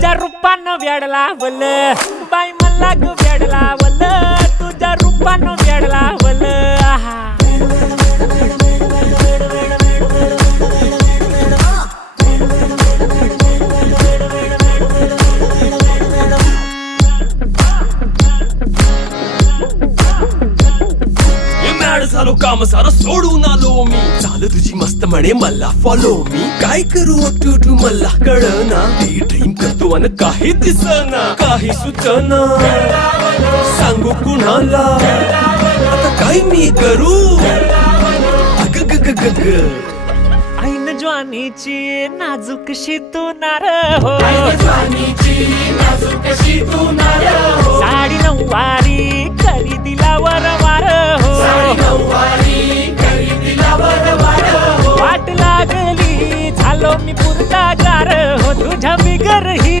तुझ्या रूपानं वेड लावल बाई मला ग वेड लावल तुझ्या रूपानं वेड लावल आहा झालो काम सारं सोडून आलो मी चाल तुझी मस्त म्हणे मला फॉलो मी काय करू टू मला कळना ती ड्रीम करतो अन काही दिसना काही सुचना सांगू कुणाला आता काय मी करू अग ग ग ग ग ऐन ज्वानीची नाजूकशी तू नार हो साडी नऊवारी करी दिला वरवार हो वाट लागली झालो मी पुरता गार हो तुझ्या बिगर ही